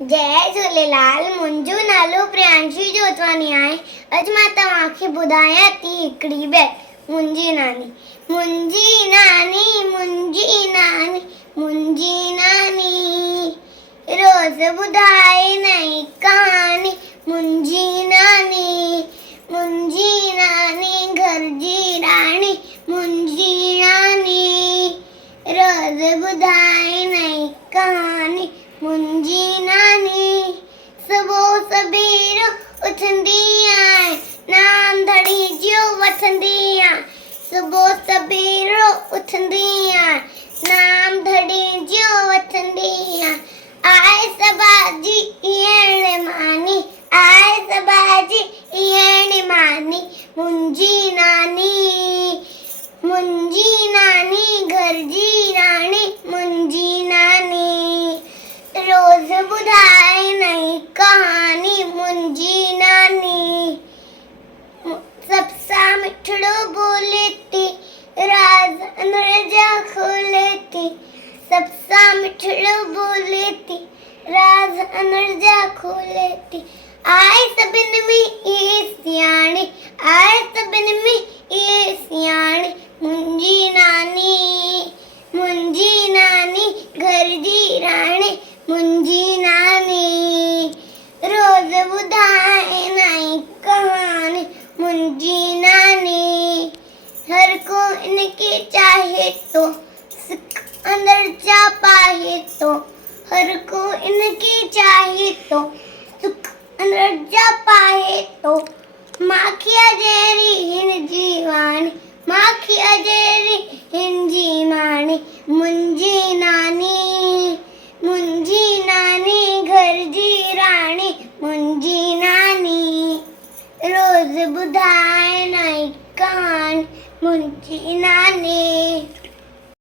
जय झूलेलाल। मुंहिंजो नालो प्रियांशी जोतवानी आहे। अॼु मां तव्हांखे ॿुधायां थी हिकिड़ी बैत। मुंहिंजी नानी मुंहिंजी नानी मुंहिंजी नानी मुंहिंजी नानी रोज़ ॿुधाए नई कहानी। मुंहिंजी नानी मुंहिंजी नानी घर जी राणी। मुंहिंजी नानी रोज़ ॿुधाए नई कहानी। मुंहिंजी नानी सुबुह सवेर उथंदी आहे, नाम धड़ी जो वठंदी आहे। सुबुह सवेर उथंदी आहे, नाम धड़ी जो वठंदी आहे। आए सबाजी इहे मानी, आए सबाजी इहे मानी। मुंहिंजी नानी मुंहिंजी नानी घर जी राणी। मुंहिंजी नानी रोज़ ॿुधाए नई कहानी। मुंहिंजी नानी सबसां मिठड़ो बोले थी, राज अंदर जा खोले थी। सबसां मिठड़ो बोले थी, राज अंदर जा खोले थी। आए सभिनि में इहे सियाणी, आए सभिनि में इहे सियाणी। मुंहिंजी नानी मुंहिंजी नानी घर जी राणी। मुंहिंजी नानी रोज़ ॿुधाए नई कहानी। मुंहिंजी नानी हर को इनके चाहे तो, सुख अंदर जा पाए तो। हर को इनके चाहे तो, सुख अंदर जा पाए तो। माखिया जहिड़ी हिन जी वाणी, माखिया जहिड़ी हिन जी वाणी। मुंहिंजी नानी मुंहिंजी नानी घर जी राणी। मुंहिंजी नानी रोज़ ॿुधाए नई कहानी। मुंहिंजी नानी।